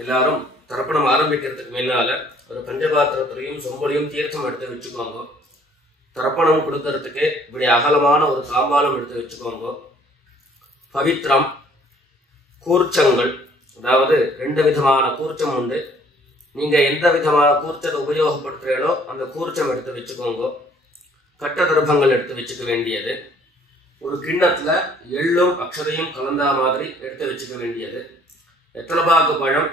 எல்லாரும் தர்ப்பணம் ஆரம்பிக்கிறதுக்கு முன்னால ஒரு பஞ்சபாத்திரத்திலையும் சொம்பலையும் தீர்த்தம் எடுத்து வச்சுக்கோங்க. தர்ப்பணம் கொடுக்கறதுக்கு இப்படி அகலமான ஒரு தாம்பாலம் எடுத்து வச்சுக்கோங்க. பவித்திரம், கூர்ச்சங்கள், அதாவது 2 விதமான கூர்ச்சம் உண்டு. நீங்க எந்த விதமான கூர்ச்சத்தை உபயோகப்படுத்துறீங்களோ அந்த கூர்ச்சம் எடுத்து வச்சுக்கோங்க. கட்ட தர்ப்பங்கள் எடுத்து வச்சுக்க வேண்டியது. ஒரு கிண்ணத்துல எள்ளும் அக்ஷதையும் கலந்தா மாதிரி எடுத்து வச்சுக்க வேண்டியது. வெத்தலைபாக்கு பழம்,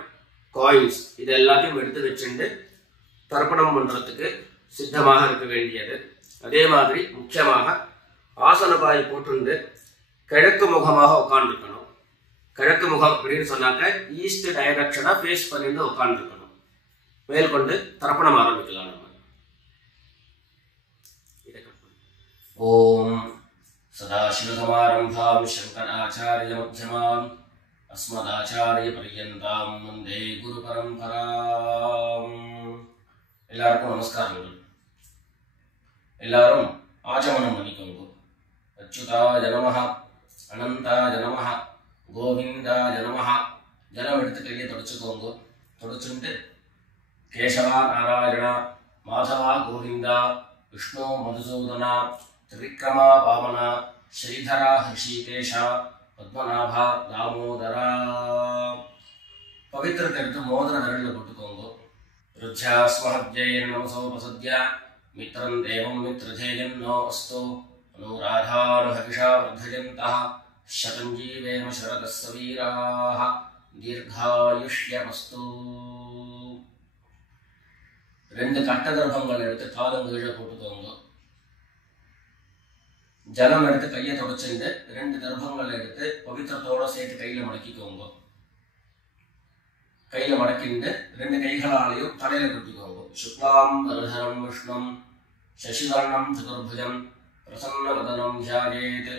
காயின்ஸ், இது எல்லாத்தையும் எடுத்து வச்சுட்டு தர்ப்பணம் பண்றதுக்கு சித்தமாக இருக்க வேண்டியது. அதே மாதிரி முக்கியமாக ஆசனபாய் போட்டு கிழக்கு முகமாக உட்காந்துருக்கணும். கிழக்கு முகம் அப்படின்னு சொன்னாக்க ஈஸ்ட் டைரக்ஷனா ஃபேஸ் பண்ணிட்டு உட்காந்துருக்கணும். மேற்கொண்டு தர்ப்பணம் ஆரம்பிக்கலாம். நம்ம ஓம் சதாசிவசமாரம்பாம் சங்கராச்சாரிய மத்யமாம் அஸ்மதாச்சாரிய பர்யந்தாம் வந்தே குரு பரம்பராம். எல்லாருக்கும் நமஸ்காரங்கள். எல்லாரும் ஆச்சமனம் பண்ணிக்கோங்க. அச்சுதாய நமஹ, அனந்தாய நமஹ, கோவிந்தாய நமஹ. ஜலம் எடுத்து கையை தொடச்சுக்கோங்க. தொடச்சுட்டு கேசவா நாராயணா, மாதவா கோவிந்தா, விஷ்ணு மதுசூதனா, திரிவிக்ரமா வாமனா, ஸ்ரீதரா ஹிருஷிகேஷா, பத்மநாபா தாமோதரா. பவித்திரத்தை எடுத்து மோதிர விரலில் போட்டுக்கோங்க. ருத்யாஸ்மஹத்யைர் நமசோபசத்ய மித்ரம் தேவம் மித்ரதேயம் நோ அஸ்து அனுராதானுஹவிஷா வர்தயந்தः சதம் ஜீவேம சரதஸ்ஸ வீராः தீர்காயுஷ்யமஸ்து. 2 கட்ட தர்ப்பங்கள் எடுத்து காலங்கீழ போட்டுக்கோங்க. ஜலம் எடுத்து கையை தொடச்சுட்டு 2 தர்ப்பங்கள் எடுத்து பவித்திரத்தோட சேர்த்து கையில மடக்கிக்கோங்க. கையில மடக்கிட்டு 2 கைகளாலையும் தலையில குத்திக்கோங்க. சுக்லாம் வரதரம் விஷ்ணும் சசிவர்ணம் சதுர்புஜம் பிரசன்னவதனம் தியாயேத்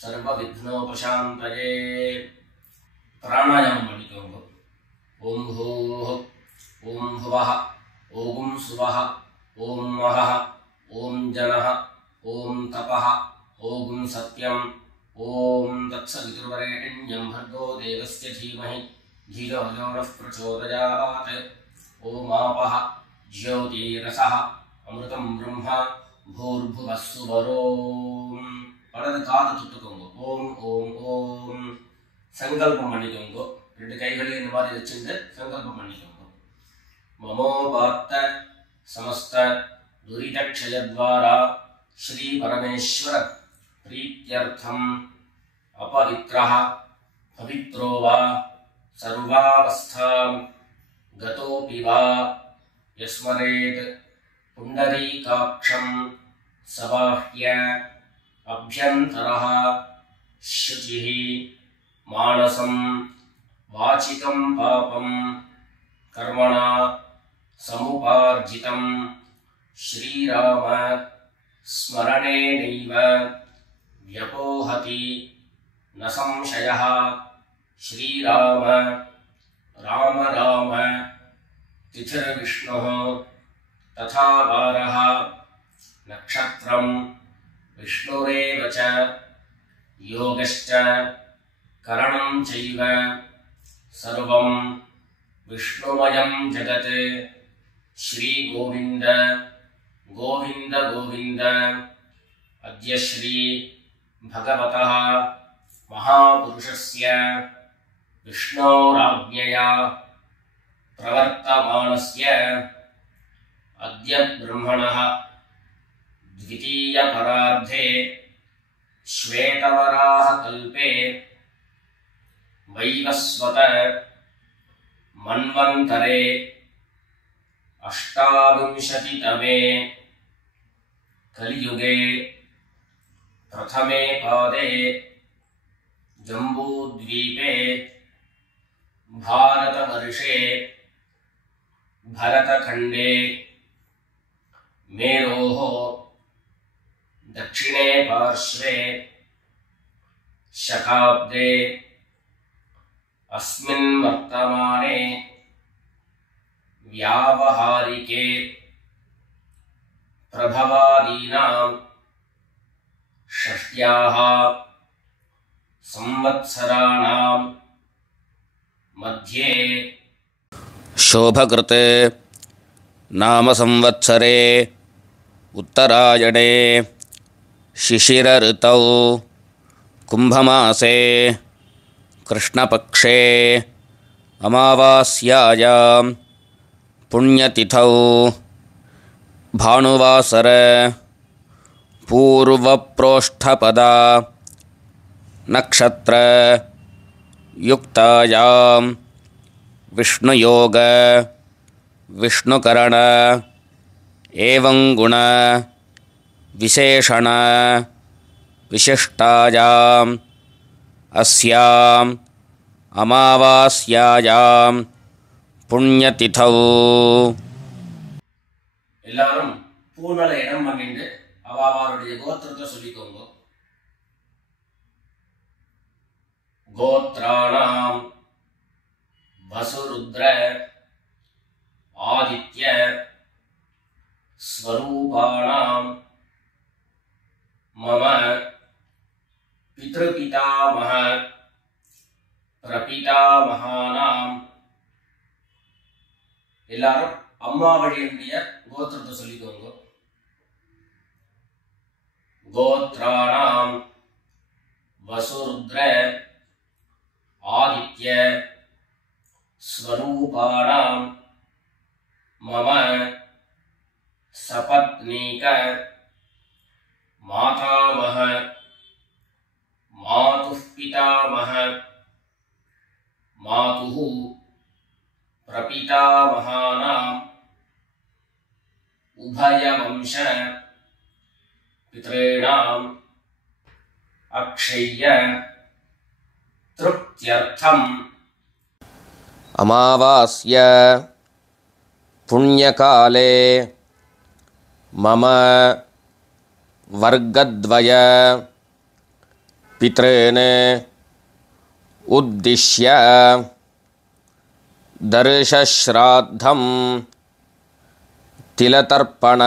சர்வ விக்னோபசாந்தயே. பிராணாயாமம் பண்ணிக்கோங்க. ஓம் ஹோஹ, ஓம் ஹுவஹ, ஓம் சுவஹ, ஓம் மஹஹ, ஓம் ஜனஹ, ஓம் தபஹ, ஓம் சத்யம், ஓம் தத்சவிதுர்வரேண்யம் भर्गो देवस्य धीमहि धियो यो नः प्रचोदयात्. ஓம் ஆபஹ ஜ்யோதிரசஹ அமிர்தம் பிரம்மா பூர்புவः சுவரோம். வலது காது தொட்டுக்கோங்க. ஓம் ஓம் ஓம். சங்கல்பம் பண்ணிக்கோங்க. 2 கைகளையும் இந்த மாதிரி வச்சுட்டு சங்கல்பம் பண்ணிக்கோங்க. மமோபாத்த சமஸ்த துரிதக்ஷயத்வாரா ஸ்ரீ பரமேஸ்வர प्रीत्यर्थम अपवित्रः पवित्रो वा सर्वावस्थां गतोऽपि वा यस्मरेत् पुण्डरीकाक्षं सबाह्य अभ्यन्तरः शुचिः मानसं वाचिकं पापं कर्मणा समुपार्जितं श्रीराम स्मरणेनैव व्यपोहति न संशयः. श्रीराम राम राम तिथिर्विष्णुः तथा वारः नक्षत्रं विष्णुरेव च योगश्च करणं चैव सर्वं विष्णुमयं जगत्. श्री गोविंद गोविंद गोविंद. अद्य श्री भगवतः महापुरुषस्य विष्णोराज्ञया प्रवर्तमानस्य अद्य ब्रह्मणः द्वितीयपरार्धे श्वेतवराह कल्पे वैवस्वत मन्वन्तरे 28तमे कलियुगे प्रथमे पादे जम्बूद्वीपे भारतवर्षे भरतखण्डे मेरोः दक्षिणे पार्श्वे शकाब्दे अस्मिन् वर्तमाने व्यावहारिके प्रभवादीनां षष्ट्याः संवत्सराणां मध्ये शोभकृते नाम संवत्सरे उत्तरायणे शिशिरऋतौ कुंभमासे कृष्णपक्षे अमावास्यायां पुण्यतिथौ भानुवासर पूर्वप्रोष्ठपदा नक्षत्र युक्तायां विष्णुयोग विष्णुकरण एवं गुण विशेषण विशिष्टायां अस्यां अमावास्यायां पुण्यतिथौ எல்லாரும் பூநல இடம் பண்ணிட்டு அவளுடைய கோத்திரத்தை சொல்லிக்கோங்க. கோத்ராணாம் வசுருத்ர ஆதித்ய ஸ்வரூபாணாம் மம பித்ருபிதாமஹ பிரபிதாமஹானாம். எல்லாரும் அம்மா வழியினுடைய கோத்திரத்தை சொல்லிக்கோங்க. கோத்ராணாம் வசுருத்ர ஆதித்ய ஸ்வரூபாணாம் மம சபத்னீக மாதாமஹ மாதுः பிதாமஹ மாதுः பிரபிதாமஹானாம் உபயவம்ச பித்ரேணாம் அக்ஷய்ய திருப்த்யர்த்தம் அமாவாஸ்ய புண்ணியகாலே மம வர்க்கத்வய பித்ரேன் உத்திஷ்ய தர்ஷஸ்ராத்தம் திலதர்ப்பண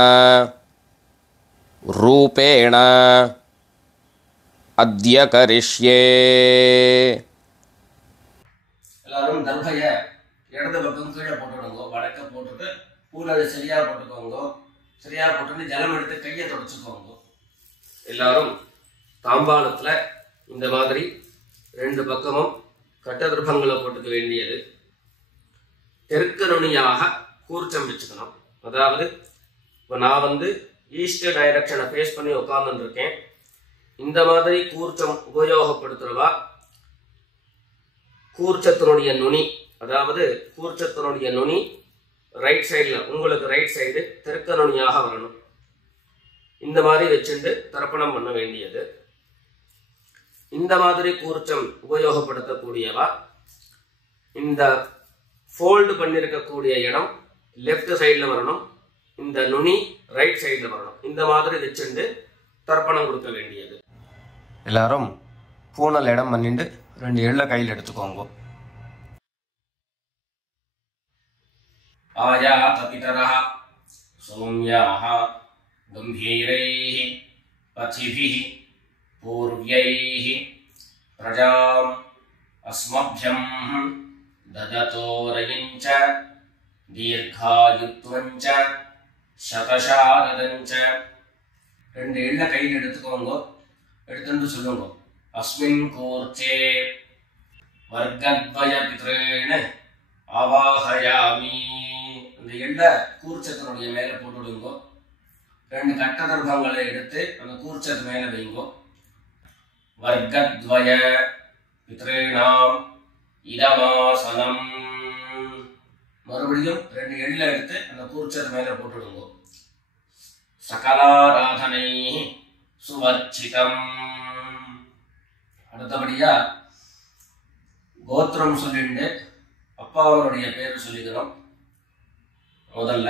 ரூபேண அத்ய கரிஷ்யே. எல்லாரும் தர்பைய இடது பக்கம் கீழே போட்டுடுங்க. வடக்க போட்டுட்டு பூனது சரியா போட்டுக்கோங்க. சரியா போட்டுட்டு ஜலம் எடுத்து கையை தொடச்சுக்கோங்க. எல்லாரும் தாம்பாளத்துல இந்த மாதிரி ரெண்டு பக்கமும் கட்ட திருப்பங்களை போட்டுக்க வேண்டியது. தெற்கு நுனியாக கூர்ச்சம் வச்சுக்கணும். அதாவது இப்போ நான் ஈஸ்ட் டைரக்ஷனை ஃபேஸ் பண்ணி உட்கார்ந்து இருக்கேன். இந்த மாதிரி கூர்ச்சம் உபயோகப்படுத்துறவா கூர்ச்சத்தினுடைய நுனி, அதாவது கூர்ச்சத்தினுடைய நுனி ரைட் சைடில், உங்களுக்கு ரைட் சைடு தெற்கு நுனியாக வரணும். இந்த மாதிரி வச்சுட்டு தர்ப்பணம் பண்ண வேண்டியது. இந்த மாதிரி கூர்ச்சம் உபயோகப்படுத்தக்கூடியவா இந்த ஃபோல்டு பண்ணியிருக்கக்கூடிய இடம் லெஃப்ட் சைடில் வரணும். இந்த நுனி ரைட் சைடில் வரணும். இந்த மாதிரி வச்சுட்டு தர்ப்பணம் கொடுக்க வேண்டியது. எல்லாரும் பூனல் இடம் பண்ணிட்டு ரெண்டு எள்ள கையில் எடுத்துக்கோங்க. ஆயாத பிதரஹ சௌம்யாஹ கம்பீரைஹி பதிபிஹி பூர்வ்யைஹி பிரஜாம் அஸ்மப்யம் தததோரயிஞ்ச தீர்காயுத்வஞ்ச சதசாரதஞ்ச. ரெண்டு எள்ள கையில் எடுத்துக்கோங்க. எடுத்துட்டு சொல்லுங்க. அஸ்மின் கூர்ச்சே வர்க்கத்வய பித்ரேண அவாஹயாமி. அந்த எள்ள கூர்ச்சத்தினுடைய மேல போட்டுடுங்க. ரெண்டு கட்ட தர்ப்பங்களை எடுத்து அந்த கூர்ச்சத்து மேல வைங்க. வர்க்கத்வய பித்ரேணாம் இதமாசனம். மறுபடியும் ரெண்டு எள்ள எடுத்து அந்த கூர்ச்சத்து மேல போட்டுடுங்க. சகலாராதனை சுவர்ச்சிதம். அடுத்தபடியா கோத்திரம் சொல்லிட்டு அப்பாவனுடைய பேர் சொல்லிக்கிறோம் முதல்ல.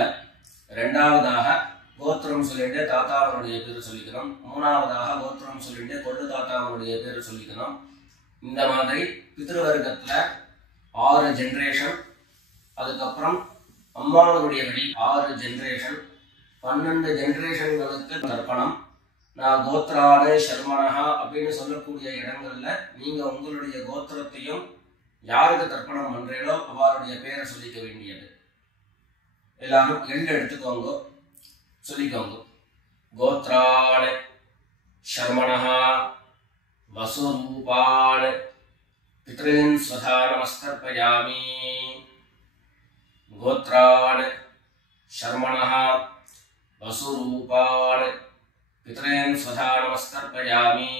ரெண்டாவதாக கோத்திரம் சொல்லிட்டு தாத்தாவனுடைய பேர் சொல்லிக்கிறோம். மூணாவதாக கோத்திரம் சொல்லிட்டு கொள்ளு தாத்தாவனுடைய பேர் சொல்லிக்கிறோம். இந்த மாதிரி பித்ருவர்க்கத்துல 6 ஜெனரேஷன், அதுக்கப்புறம் அம்மாவனுடைய வழி 6 ஜெனரேஷன், 12 ஜெனரேஷன்களுக்கு தர்ப்பணம். நான் கோத்ரான சர்மனஹா அப்படின்னு சொல்லக்கூடிய இடங்கள்ல நீங்க உங்களுடைய கோத்திரத்தையும் யாருக்கு தர்ப்பணம் பண்றீங்களோ அவருடைய பேரை சொல்லிக்க வேண்டியது. எல்லாரும் எள்ளு எடுத்துக்கோங்க, சொல்லிக்கோங்க. கோத்ரான சர்மனஹா வசுரூபான் பித்ருன் ஸ்வதா நமஸ்தர்ப்பயாமி. கோத்ரான் சர்மனஹா வசுரூபான் பித்ருன் ஸ்வதா நமஸ்தர்ப்பயாமி.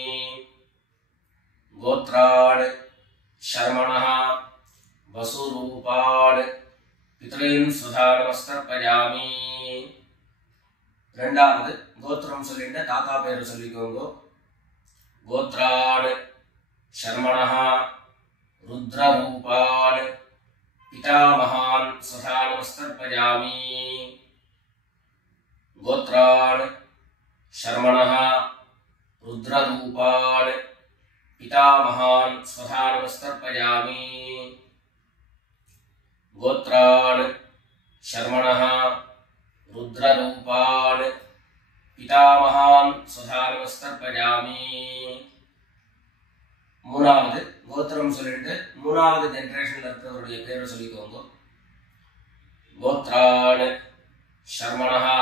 கோத்ரான் சர்மனஹா வசுரூபான் பித்ருன் ஸ்வதா நமஸ்தர்ப்பயாமி. ரெண்டாவது கோத்திரம் சொல்லிட்டு தாத்தா பேரு சொல்லிக்கோங்க. கோத்ரான் சர்மனஹா ருத்ரரூபான் பிதாமகான் ஸ்வதா நமஸ்தர்ப்பயாமி. கோத்ரான் சர்மனஹா ருத்ரரூபான் பிதாமகான் ஸ்வதா நமஸ்தர்ப்பயாமி. கோத்ரான் சர்மனஹா ருத்ரரூபான் பிதாமகான் ஸ்வதா நமஸ்தர்ப்பயாமி. மூணாவது கோத்திரம் சொல்லிட்டு மூணாவது ஜெனரேஷன்ல இருக்கிறவருடைய பேரை சொல்லிக்கோங்க. கோத்ரான் சர்மனஹா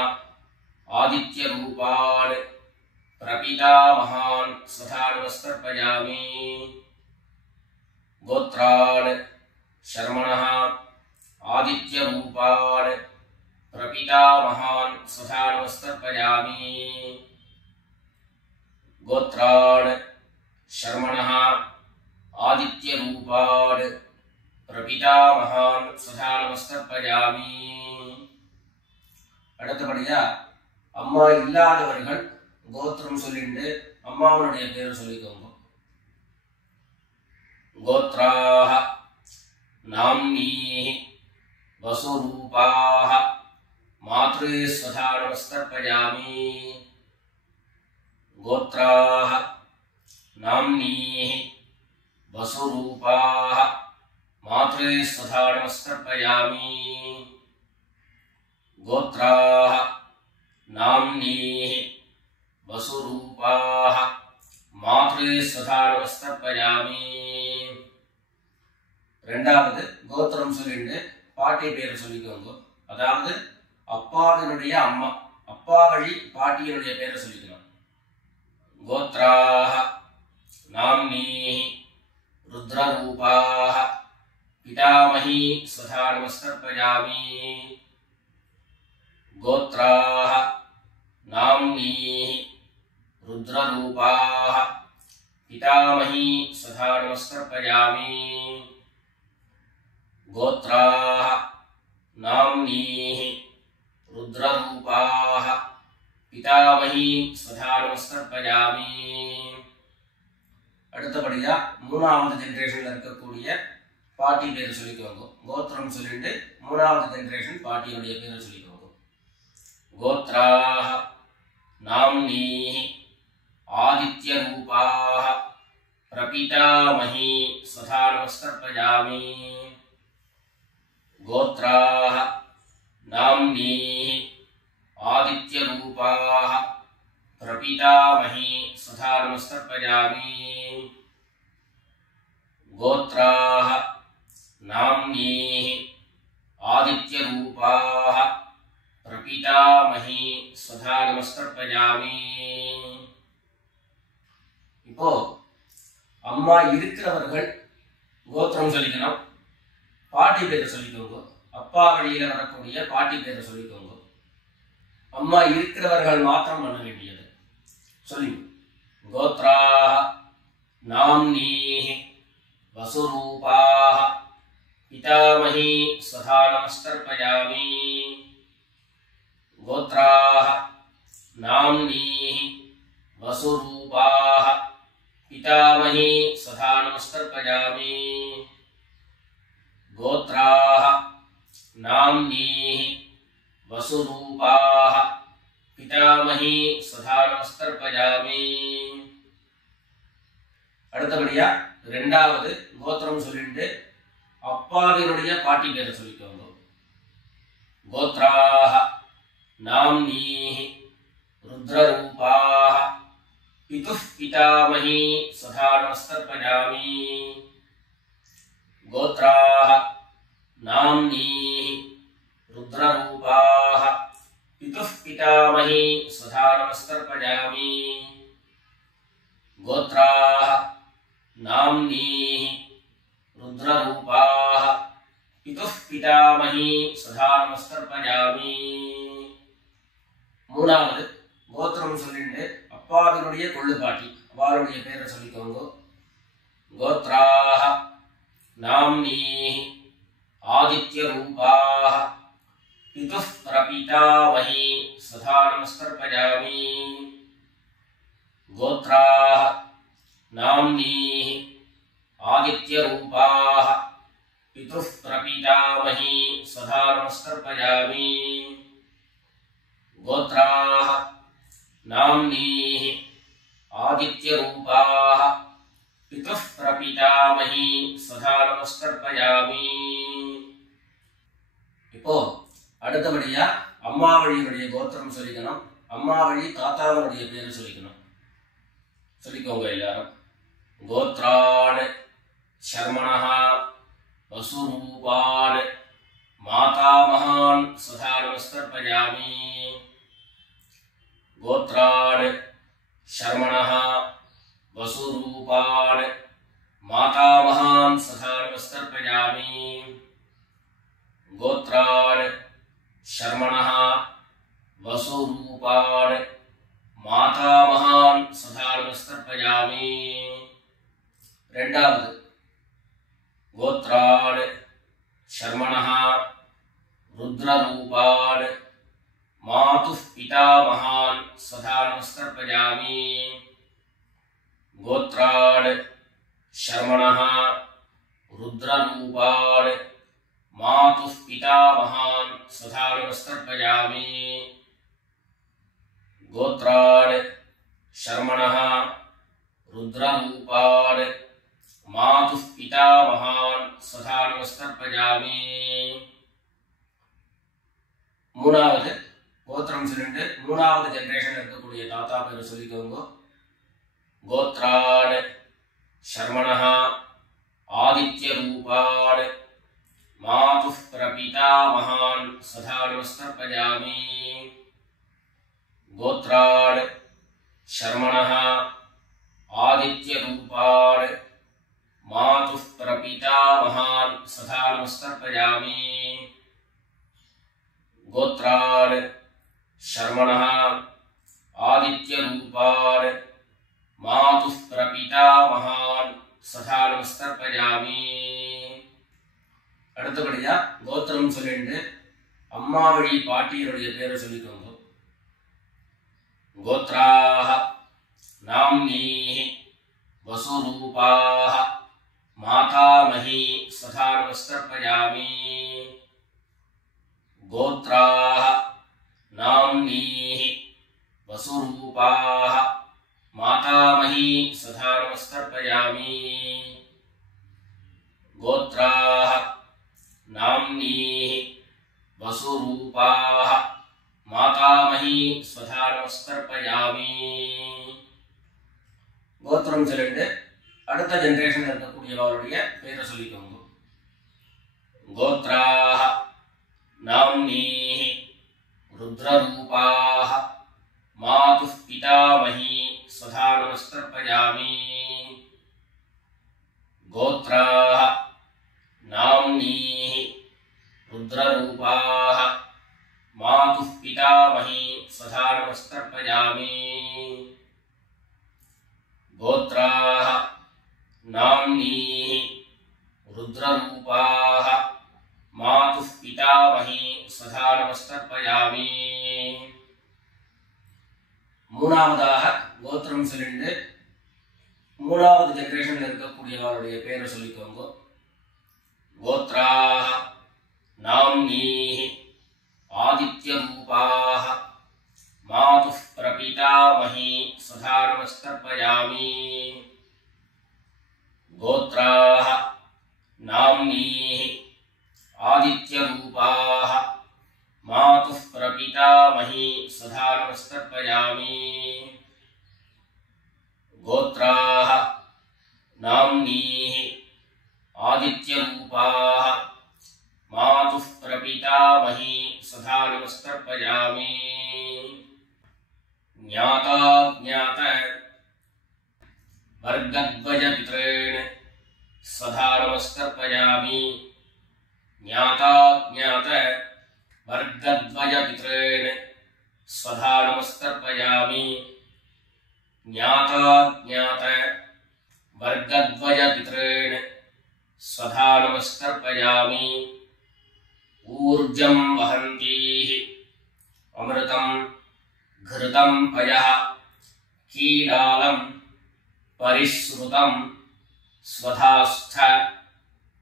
ஆதித்ய ரூபான் பிரபிதாமகான் ஸ்வதா நமஸ்தர்ப்பயாமி. கோத்ரான் சர்மனஹா ஆதித்ய ரூபான் பிரபிதாமகான் ஸ்வதா நமஸ்தர்ப்பயாமி. கோத்ரான் சர்மனஹா ஆதித்ய ரூபான் பிரபிதாமகான் ஸ்வதா நமஸ்தர்ப்பயாமி. அடுத்தபடியா அம்மா இல்லாதவர்கள் கோத்திரம் சொல்லிட்டு அம்மாவனுடைய பேர் சொல்லிக்கோங்க. கோத்ராஹ நாம்னீஹி வசுரூபாஹ மாத்ரு ஸ்வதா நமஸ்தர்ப்பயாமி. கோத்ராஹ நாம்னீஹி வசுரூபாஹ மாத்ரு ஸ்வதா நமஸ்தர்ப்பயாமி. கோத்ராஹ நாம்னீஹி வசுரூபாஹ மாத்ரு ஸ்வதா நமஸ்தர்ப்பயாமி. ரெண்டாவது கோத்திரம் சொல்லிட்டு பாட்டி பேர் சொல்லிக்கோங்க. அதாவது அப்பாவினுடைய அம்மா, அப்பா வழி பாட்டியினுடைய பேரை சொல்லிக்கணும். கோத்ராஹ நாம்னீஹி ருத்ரரூபாஹ பிதாமஹி ஸ்வதா நமஸ்தர்ப்பயாமி. கோத்ராஹ நாம்னீஹி ருத்ரரூபாஹ பிதாமஹி ஸ்வதா நமஸ்தர்ப்பயாமி. கோத்ராஹ நாம்னீஹி ருத்ரரூபாஹ பிதாமஹி ஸ்வதா நமஸ்தர்ப்பயாமி. அடுத்தபடியா மூணாவது ஜெனரேஷன்ல இருக்கக்கூடிய பாட்டி பேர் சொல்லிக்கோங்க. கோத்திரம் சொல்லிட்டு மூணாவது ஜெனரேஷன் பாட்டியுடைய பேர் சொல்லிக்கோங்க. கோத்ராஹ நாம்னீஹி ஆதித்ய ரூபாஹ பிரபிதாமஹி ஸ்வதா நமஸ்தர்ப்பயாமி. கோத்ராஹ நாம்னீஹி ஆதித்ய ரூபாஹ பிரபிதாமஹி ஸ்வதா நமஸ்தர்ப்பயாமி. கோத்ராஹ நாம்னீஹி ஆதித்ய ரூபாஹ பிரபிதாமஹி ஸ்வதா நமஸ்தர்ப்பயாமி. இப்போ அம்மா இருக்கிறவர்கள் கோத்திரம் சொல்லிக்கணும், பாட்டி பேரை சொல்லிக்கோங்க. அப்பா வழியில வரக்கூடிய பாட்டி பேரை சொல்லிக்கோங்க. அம்மா இருக்கிறவர்கள் மாத்திரம் பண்ண வேண்டியது. சொல்லி கோத்ராஹ நாம்னீஹி வசுரூபாஹ பிதாமஹி ஸ்வதா நமஸ்தர்ப்பயாமி. கோத்ராஹ நாம்னீஹி வசுரூபாஹ பிதாமஹி ஸ்வதா நமஸ்தர்ப்பயாமி. கோத்ராஹ நாம்னீஹி வசுரூபாஹ பிதாமஹி ஸ்வதா நமஸ்தர்ப்பயாமி. அடுத்தபடியா ரெண்டாவது கோத்திரம் சொல்லிட்டு அப்பாவினுடைய பாட்டி பேரை சொல்லிக்கோங்க. கோத்ராஹ நாம்னீஹி ருத்ரரூபாஹ பிதுः பிதாமஹி சதா நமஸ்தர்ப்பயாமி. கோத்ராஹ நாம்னீஹி ருத்ரரூபாஹ பிதுः பிதாமஹி சதா நமஸ்தர்ப்பயாமி. கோத்ராஹ நாம்னீஹி ருத்ரரூபாஹ பிதுः பிதாமஹி சதா நமஸ்தர்ப்பயாமி. மூணாவது கோத்திரம் சொல்லிட்டு அப்பாவினுடைய கொள்ளுப்பாட்டி அவருடைய பேரை சொல்லிக்கோங்க. கோத்ராஹ நாம்னீஹி ஆதித்யரூபாஹ பிதுः பிரபிதாமஹி சதா நமஸ்தர்ப்பயாமி. கோத்ராஹ நாம்னீஹி ஆதித்யரூபாஹ பிதுः பிரபிதாமஹி சதா நமஸ்தர்ப்பயாமி. கோத்ராஹ நாம்னீஹி ஆதித்யரூபாஹ பிதுः பிரபிதாமஹி சதா நமஸ்தர்ப்பயாமி. இப்போ அடுத்தபடியா அம்மா வழியினுடைய கோத்திரம் சொல்லிக்கணும். அம்மா வழி தாத்தாவனுடைய பேரு சொல்லிக்கணும். சொல்லிக்கோங்க எல்லாரும். கோத்ரான் சர்மணஹ வசுரூபான் மாதாமகான் சதா நமஸ்தர்ப்பயாமி. கோத்ரான் சர்மணஹ வசுரூபான் மாதாமகான் சதா நமஸ்தர்ப்பயாமி. கோத்ரான் சர்மணஹ வசுரூபான் மாதாமகான் சதா நமஸ்தர்ப்பயாமி. ரெண்டாவது கோத்ரான் சர்மணஹ ருத்ரரூபான் மாதுः பிதாமகான் சதா நமஸ்தர்ப்பயாமி. கோத்ரான் சர்மணஹ ருத்ரரூபான் மாதுः பிதாமகான் சதா நமஸ்தர்ப்பயாமி. கோத்ரான் சர்மணஹ ருத்ரரூபான் மாதுः பிதாமகான் சதா நமஸ்தர்ப்பயாமி. மூணாவது கோத்திரம் சொல்லிட்டு மூணாவது ஜெனரேஷன் இருக்கக்கூடிய தாத்தா பேரை சொல்லிக்கோங்க. கோத்ரான் சர்மணஹ ஆதித்யரூபான் மாதுः பிரபிதாமகான் சதா நமஸ்தர்ப்பயாமி. கோத்ரான் சர்மணஹ ஆதித்யரூபான் மாதுः பிரபிதாமகான் சதா நமஸ்தர்ப்பயாமி. கோத்ரான் சர்மணஹ ஆதித்யரூபான் மாதுः பிரபிதாமகான் சதா நமஸ்தர்ப்பயாமி. அடுத்தபடியா கோத்திரம் சொல்லிட்டு அம்மா வழி பாட்டியருடைய பேரை சொல்லிக்கோங்க. கோத்ராஹ நாம்னீஹி வசுரூபாஹ மாதாமஹி சதா நமஸ்தர்ப்பயாமி. கோத்ராஹ நாம்னீஹி வசுரூபாஹ மாதாமஹி சதா நமஸ்தர்ப்பயாமி. கோத்ராஹ நாம்னீஹி வசுரூபாஹ மாதாமஹி சதா நமஸ்தர்ப்பயாமி. கோத்திரம் சொல்லிட்டு அடுத்த ஜெனரேஷன் இருக்கக்கூடியவருடைய பேரை சொல்லிக்கோங்க. கோத்ராஹ நாம்னீஹி ருத்ரரூபாஹ மாதுः பிதாமஹி சதா நமஸ்தர்ப்பயாமி. கோத்ராஹ நாம்னீஹி ருத்ரரூபாஹ மாதுः பிதாமஹி சதா நமஸ்தர்ப்பயாமி. கோத்ராஹ நாம்னீஹி ருத்ரரூபாஹ மாதுः பிதாமஹி சதா நமஸ்தர்ப்பயாமி. மூணாவதாக கோத்திரம் சொல்லிட்டு மூணாவது ஜெனரேஷன்ல இருக்கக்கூடியவருடைய பேரை சொல்லிக்கோங்க. கோத்ராஹ நாம்னீஹி ஆதித்யரூபாஹ மாதுः பிரபிதாமஹி சதா நமஸ்தர்ப்பயாமி. गोत्राः नाम्नीः आदित्यरूपाः मातुः प्रपितामही सदा नमस्तर्पयामि। गोत्राः नाम्नीः आदित्यरूपाः मातुः प्रपितामही सदा नमस्तर्पयामि। ज्ञाता ज्ञात वर्गद्वयपितॄन् सदा नमस्तर्पयामि। ज्ञाता ज्ञात वर्गद्वयपितॄन् सदा नमस्तर्पयामि। ज्ञाता ज्ञात वर्गद्वयपितॄन् सदा नमस्तर्पयामि। ऊर्जं वहन्तीः अमृतं घृतं पयः कीलालं परिश्रुतं स्वधास्थ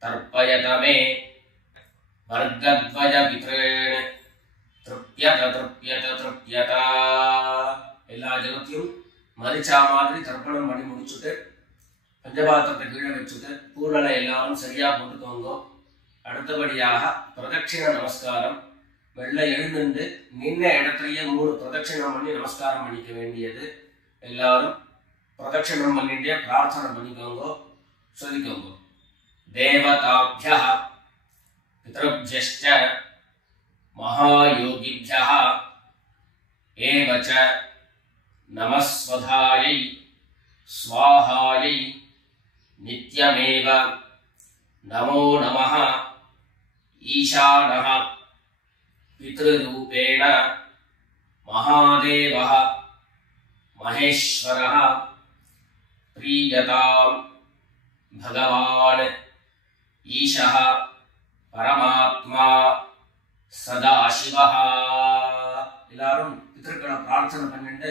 तर्पयत मे। वर्गद्वयपितॄन् तृप्यत तृप्यत तृप्यत। எல்லா ஜனத்தையும் மரிச்சா மாதிரி தர்ப்பணம் பண்ணி முடிச்சுட்டு பஞ்சபாத்திரத்தை கீழே வச்சுட்டு பூரணை எல்லாரும் சரியா போட்டுக்கோங்க. அடுத்தபடியாக பிரதட்சிண நமஸ்காரம். வெள்ளை எழுந்து நின்ன இடத்துலயே 3 பிரதட்சிணம் பண்ணி நமஸ்காரம் பண்ணிக்க வேண்டியது. எல்லாரும் பிரதட்சிணம் பண்ணிட்டே பிரார்த்தனை பண்ணிக்கோங்க, சொல்லிக்கோங்க. தேவதாभ्यः पितृभ्यश्च महायोगिभ्यः एव च नमस्वधायै स्वाहायै नित्यमेव नमो नमः। ईशानः पितृरूपेण महादेवः महेश्वरः प्रीयतां भगवान् ईशः परमात्मा सदाशिवः। எல்லாரும் பித்ருக்களை பிரார்த்தனை பண்ணிட்டு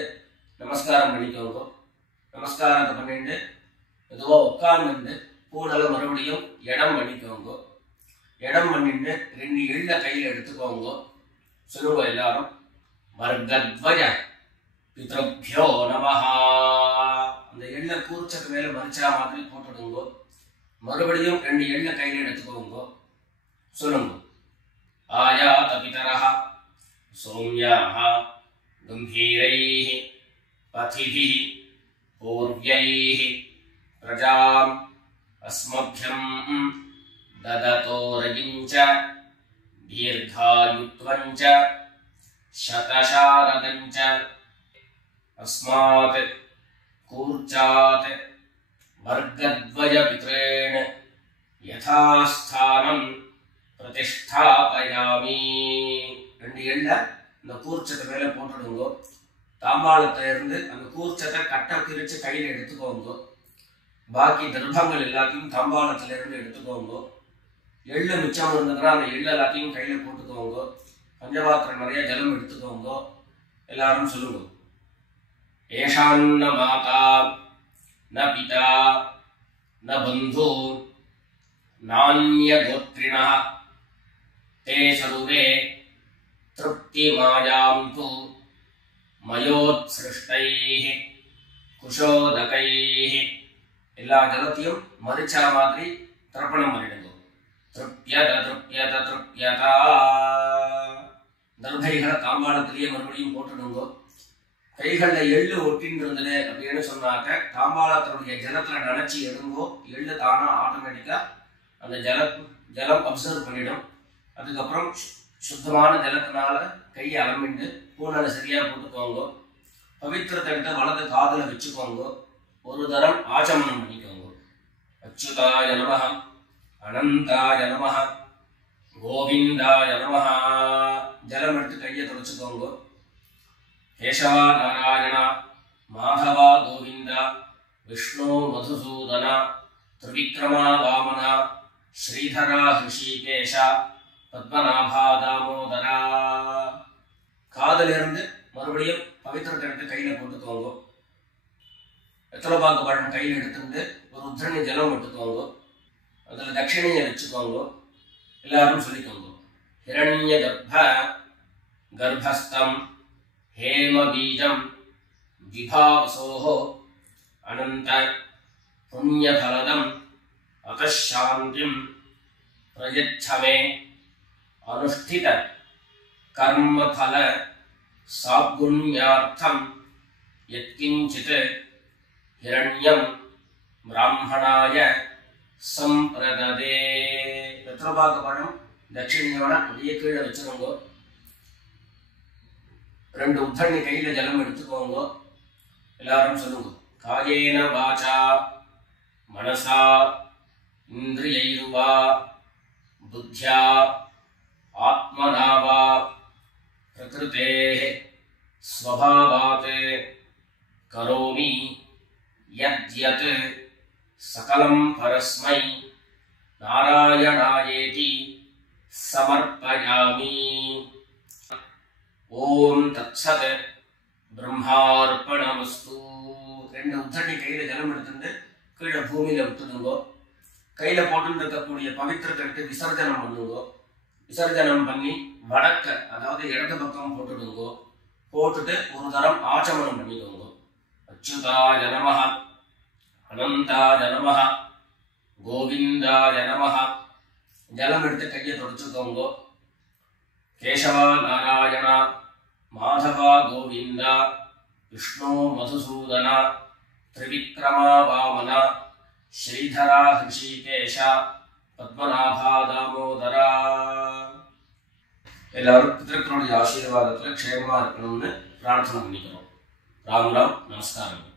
நமஸ்காரம் பண்ணிக்கோங்க. நமஸ்காரத்தை பண்ணிட்டு எதுவோ உட்கார்ந்து பூனல மறுபடியும் இடம் பண்ணிக்கோங்க. இடம் பண்ணிட்டு 2 எள்ள கையில் எடுத்துக்கோங்க. சொல்லுவோம் எல்லாரும். வர்கத்வய பித்ருभ्यो நமஹ. அந்த எள்ள கூர்ச்சத்து மேல மரிச்சா மாதிரி போட்டுடுங்க. மறுபடியும் 2 எள்ள கையில் எடுத்துக்கோங்க. சொல்லுங்க. ஆயாத பிதரஹ சௌம்யாஹ கம்பீரைஹ பதிபிஹ பூர்வ்யைஹ பிரஜாம் அஸ்மभ्यம் ददतो रजिञ्च दीर्घायुत्वञ्च शतशारदञ्च अस्मात् कूर्चात् वर्गद्वयपितॄन् यथास्थानं प्रतिष्ठापयामि. 2 எள்ள இந்த கூர்ச்சத்தை மேல போட்டுடுங்க. தாம்பாளத்துல இருந்து அந்த கூர்ச்சத்தை கட்ட பிரிச்சு கையில எடுத்துக்கோங்க. பாக்கி தர்ப்பங்கள் எல்லாத்தையும் தாம்பாளத்துல இருந்து எடுத்துக்கோங்க. எள்ளு மிச்சம் இருந்ததுன்னா அந்த எள்ளு எல்லாத்தையும் கையில போட்டுக்கோங்க. பஞ்சபாத்திரம் நிறைய ஜலம் எடுத்துக்கோங்க. எல்லாரும் சொல்லுங்க. ஏஷான்ன மாதா ந பிதா ந பந்து நான்ய கோத்ரிணः தே சர்வே திருப்திமாயாந்து மயோத்ஸ்ருஷ்டைः குஷோதகைः. எல்லா ஜலத்தையும் மரிச்சா மாதிரி தர்ப்பணம் பண்ணிடுங்க. திருப்யத திருப்யத திருப்யதா. தர்பைகளை தாம்பாளத்திலேயே மறுபடியும் போட்டுடுங்க. கைகள்ல எள்ளு ஒட்டின்னு இருந்தது அப்படின்னு சொன்னாக்க தாம்பாளத்தினுடைய ஜலத்துல நினைச்சு எடுங்கோ. எள்ளு தானா ஆட்டோமேட்டிக்கா அந்த ஜலம் அப்சர்வ் பண்ணிடும். அதுக்கப்புறம் சுத்தமான ஜலத்தினால கையை அலம்பிட்டு பூனலை சரியா போட்டுக்கோங்க. பவித்திரத்தை எடுத்து வலது காதுல வச்சுக்கோங்க. ஒரு தரம் ஆச்சமனம் பண்ணிக்கோங்க. அச்சுதாய நமஹ அனந்தாய நமஹ கோவிந்தாய நமஹ. ஜலம் எடுத்து கையை தொடச்சுக்கோங்க. கேசவா நாராயணா மாதவா கோவிந்தா விஷ்ணு மதுசூதனா திரிவிக்ரமா வாமனா ஸ்ரீதரா ஹிருஷிகேஷா பத்மநாபா தாமோதரா. காதலிருந்து மறுபடியும் பவித்திரத்தை எடுத்து கையில போட்டுக்கோங்க. எத்தலபாக்கு பழம் கையில் எடுத்துட்டு ஒரு உத்திரணி ஜலம் எடுத்துக்கோங்க. அதுல தட்சிணையை வச்சுக்கோங்க. எல்லாரும் சொல்லிக்கோங்க. ஹிரண்ய கர்ப்பஸ்தம் हेम बीजं विभावसोः अनंत पुण्यफलदं शान्तिं प्रयच्छ मे अनुष्ठित कर्मफल सागुण्यार्थं यत्किंचित् हिरण्यं ब्राह्मणाय संप्रददे. पितृभाग पणम दक्षिणयोड அப்படியே கீழ வச்சிருங்க. ரெண்டு உத்தரணி கையில ஜலம் எடுத்துக்கோங்க. எல்லாரும் சொல்லுங்க. காயேன வாசா मनसा इंद्रियैर्वा बुद्ध्या आत्मना वा प्रकृतेः स्वभावात् करोमि यद्यत् सकलं परस्मै नारायणायेति समर्पयामि. ओम तत्सत् ब्रह्मार्पणमस्तु. ரெண்டு உத்தரணி கையில ஜலம் எடுத்துட்டு கீழே பூமியில விட்டுடுங்கோ. கையில போட்டுருக்கக்கூடிய பவித்திரத்தை விட்டு விசர்ஜனம் பண்ணுங்கோ. விசர்ஜனம் பண்ணி வடக்க அதாவது இடது பக்கம் போட்டுடுங்கோ. போட்டுட்டு ஒரு தரம் ஆச்சமனம் பண்ணிக்கோங்க. அச்சுதாய நமஹ, அனந்தாய நமஹ, கோவிந்தாய நமஹ. ஜலம் எடுத்து கையை தொடச்சுக்கோங்க. கேசவா நாராயண, மாதவா கோவிந்தா, விஷ்ணு மதுசூதன, त्रिविक्रमा वामन, श्रीधरा हृषिकेश, पद्मनाभा दामोदरा. எல்லாரும் பிதர்களுடைய ஆசீர்வாதத்துல க்ஷேமமா இருக்கணும்னு பிரார்த்தனை பண்ணிக்கிறோம். ராம் ராம், நமஸ்காரம்.